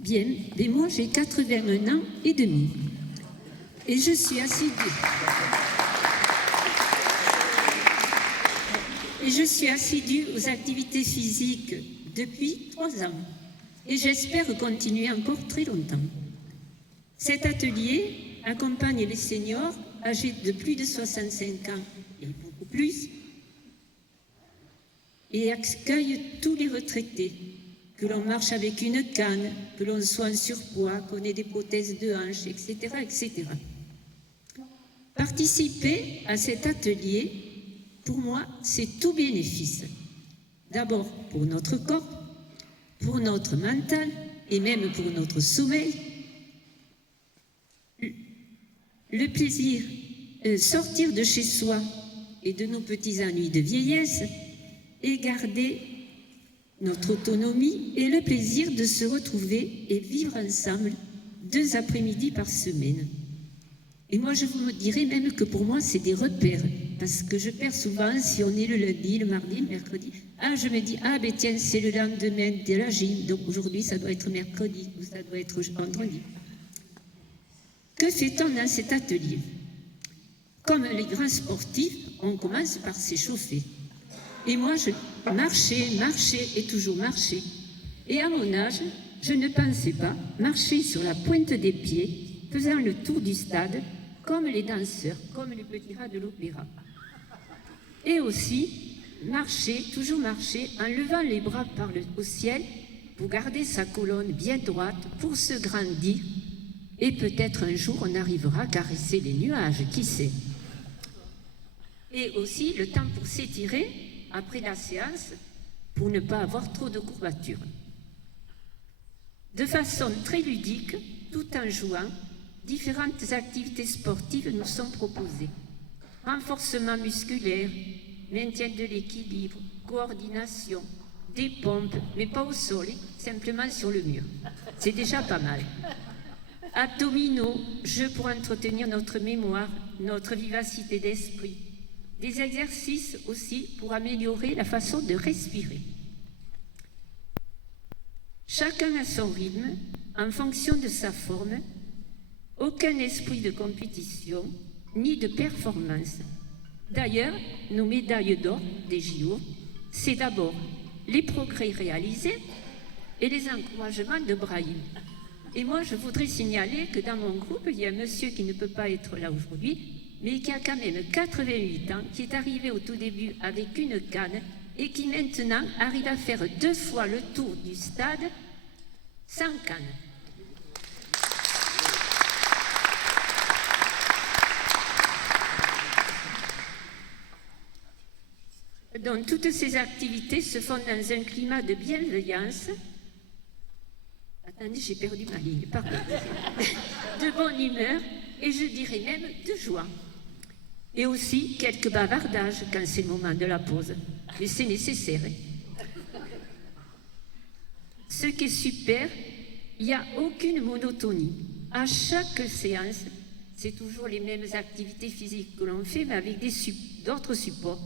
Bien, mais moi j'ai 81 ans et demi. Et je suis assidue. Et je suis assidue aux activités physiques depuis 3 ans. Et j'espère continuer encore très longtemps. Cet atelier accompagne les seniors âgés de plus de 65 ans et beaucoup plus, et accueille tous les retraités, que l'on marche avec une canne, que l'on soit en surpoids, qu'on ait des prothèses de hanches, etc., etc. Participer à cet atelier, pour moi, c'est tout bénéfice. D'abord pour notre corps, pour notre mental et même pour notre sommeil. Le plaisir, sortir de chez soi et de nos petits ennuis de vieillesse et garder notre autonomie et le plaisir de se retrouver et vivre ensemble 2 après-midi par semaine. Et moi, je vous dirais même que pour moi, c'est des repères, parce que je perds souvent si on est le lundi, le mardi, le mercredi. Ah, je me dis, ah ben tiens, c'est le lendemain de la gym, donc aujourd'hui, ça doit être mercredi ou ça doit être vendredi. Que fait-on dans cet atelier? Comme les grands sportifs, on commence par s'échauffer. Et moi, je marchais et toujours marcher. Et à mon âge, je ne pensais pas marcher sur la pointe des pieds, faisant le tour du stade, comme les danseurs, comme les petits rats de l'opéra. Et aussi, toujours marcher, en levant les bras au ciel, pour garder sa colonne bien droite, pour se grandir. Et peut-être un jour, on arrivera à caresser les nuages, qui sait. Et aussi, le temps pour s'étirer, après la séance, pour ne pas avoir trop de courbatures. De façon très ludique, tout en jouant, différentes activités sportives nous sont proposées. Renforcement musculaire, maintien de l'équilibre, coordination, des pompes, mais pas au sol, simplement sur le mur. C'est déjà pas mal. Abdominaux, jeux pour entretenir notre mémoire, notre vivacité d'esprit. Des exercices aussi pour améliorer la façon de respirer. Chacun a son rythme, en fonction de sa forme, aucun esprit de compétition, ni de performance. D'ailleurs, nos médailles d'or des JO, c'est d'abord les progrès réalisés et les encouragements de Brahim. Et moi, je voudrais signaler que dans mon groupe, il y a un monsieur qui ne peut pas être là aujourd'hui, mais qui a quand même 88 ans, qui est arrivé au tout début avec une canne et qui maintenant arrive à faire 2 fois le tour du stade sans canne. Donc, toutes ces activités se font dans un climat de bienveillance. Attendez, j'ai perdu ma ligne, pardon. De bonne humeur et je dirais même de joie. Et aussi quelques bavardages quand c'est le moment de la pause. Mais c'est nécessaire. Ce qui est super, il n'y a aucune monotonie. À chaque séance, c'est toujours les mêmes activités physiques que l'on fait, mais avec d'autres supports.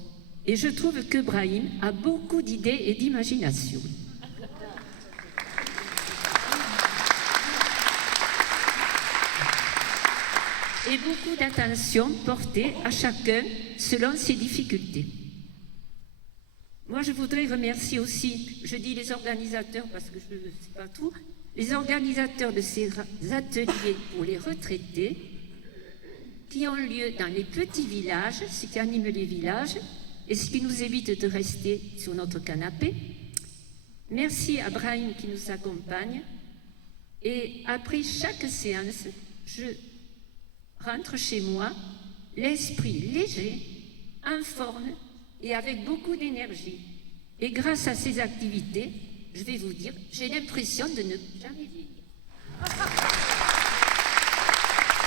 Et je trouve que Brahim a beaucoup d'idées et d'imagination. Et beaucoup d'attention portée à chacun selon ses difficultés. Moi, je voudrais remercier aussi, je dis les organisateurs parce que je ne sais pas tout, les organisateurs de ces ateliers pour les retraités qui ont lieu dans les petits villages, ce qui anime les villages et ce qui nous évite de rester sur notre canapé. Merci à Brahim qui nous accompagne. Et après chaque séance, je rentre chez moi, l'esprit léger, en forme et avec beaucoup d'énergie. Et grâce à ces activités, je vais vous dire, j'ai l'impression de ne jamais vieillir.